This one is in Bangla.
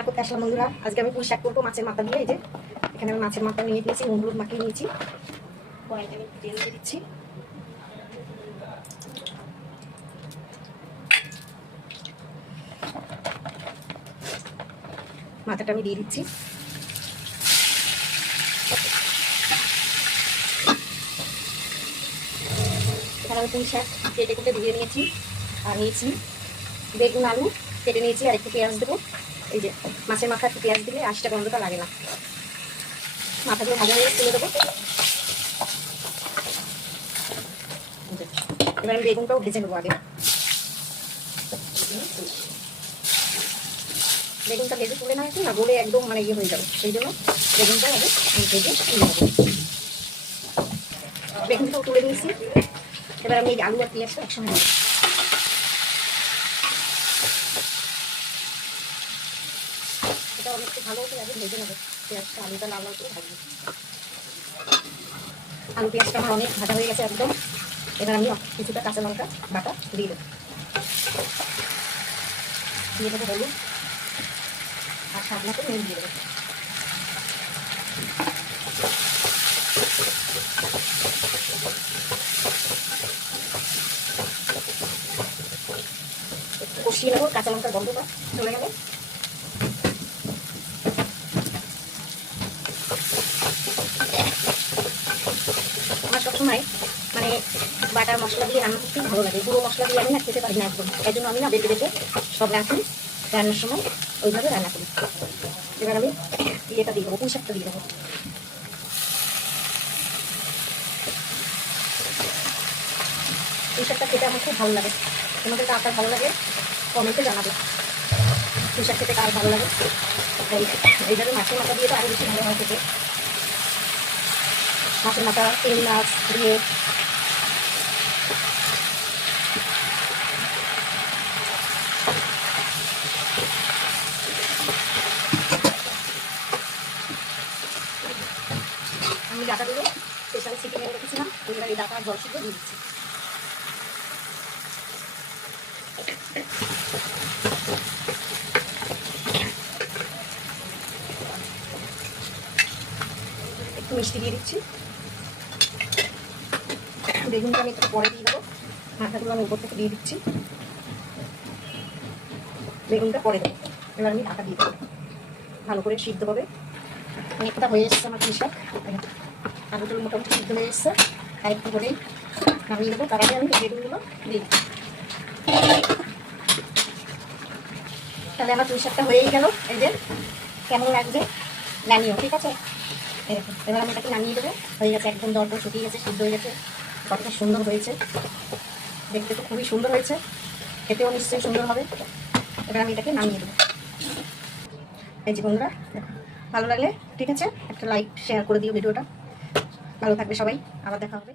না করতে আসলাম বন্ধুরা। আজকে আমি পুঁই শাক করবো মাছের মাথা দিয়ে। এই যে এখানে আমি মাছের মাথা নিয়ে দিয়েছি, নুন হলুদ মাখিয়ে নিয়েছি। কড়াইতে আমি তেল দিয়ে দিচ্ছি। মাথাটা আমি দিয়ে দিচ্ছি। এখানে আমি পুঁই শাক কেটে কেটে ধুয়ে নিয়েছি, আর নিয়েছি বেগুন আলু কেটে নিয়েছি, আর একটু পেঁয়াজ দেবো। এই যে মাছের মাথা একটু পেঁয়াজ দিলে আঁশটা গন্ধটা লাগে না। মাথাগুলো ভাজা হয়ে তুলে দেবো। এবার আমি বেগুনটাও ভেজে নেবো আগে। বেগুনটা ভেজে তুলে না একটু না গলে একদম মানে ইয়ে হয়ে যাবে, সেই জন্য বেগুনটা আগে আমি ভেজে তুলে নেবো। বেগুনটাও তুলে নিয়েছি। এবার আমি এই আলু আর পেঁয়াজটা একসঙ্গে নেব। এটা অনেকটা ভালো করে আগে ভেজে নেবো। পেঁয়াজটা আলুটা লাল লাল করে ভাজবো। আলু পেঁয়াজটা আমার অনেক ভাজা হয়ে গেছে একদম। এবার আমি কিছুটা কাঁচা লঙ্কা বাটা দিয়ে দেবো। দিয়ে দেবো হলুদ আর স্বাদ মতো নুন দিয়ে দেবো। কষিয়ে নেবো, কাঁচা লঙ্কার গন্ধটা চলে গেলে। আমার সবসময় মানে বাটার মশলা দিয়ে রান্না করতেই ভালো লাগে। পুরো মশলা দিয়ে আমি না খেতে পারি না একদম। এই জন্য আমি না বেটে বেটে সব রাখি, রান্নার সময় ওইভাবে রান্না করি। এবার আমি ইয়েটা দিয়ে দেবো, পুঁই শাকটা দিয়ে দেবো। পুঁই শাকটা খেতে আমার খুব ভালো লাগে। তোমাদের কার কার ভালো লাগে কমেন্টে জানাবে। পুঁই শাক খেতে কার ভালো লাগে। এইভাবে মাছের মাথা দিয়ে তো আরও বেশি ভালো হয় খেতে। মাছের মাথা তেল মাছ দিয়ে আমি ডাটাগুলো স্পেশাল চিকেন এনে রেখেছিলাম, ওইগুলো এই ডাটা জল সিদ্ধ দিয়ে দিচ্ছি। একটু মিষ্টি দিয়ে দিচ্ছি। বেগুনটা আমি একটু পরে দিয়ে দেবো। মাথাগুলো আমি উপর থেকে দিয়ে দিচ্ছি। বেগুনটা পরে দেবো। এবার আমি ঢাকা দিয়ে দেবো, ভালো করে সিদ্ধ হবে। অনেকটা হয়ে এসছে আমার পুঁই শাক। আলুগুলো মোটামুটি সিদ্ধ হয়ে এসছে। আর একটু করেই নামিয়ে দেবো। তার আগে আমি বেগুনগুলো দিই। তাহলে আমার পুঁই শাকটা হয়েই গেল। এই যে কেমন লাগছে নামিও, ঠিক আছে? এরকম এবার আমি এটাকে নামিয়ে দেবো। হয়ে গেছে, একদম দরদর শুকিয়ে গেছে, সিদ্ধ হয়ে গেছে। কতটা সুন্দর হয়েছে দেখতে, তো খুবই সুন্দর হয়েছে, খেতেও নিশ্চয়ই সুন্দর হবে। এবার আমি এটাকে নামিয়ে দেবো। এই যে বন্ধুরা দেখো, ভালো লাগলে ঠিক আছে একটা লাইক শেয়ার করে দিও ভিডিওটা। ভালো থাকবে সবাই, আবার দেখা হবে।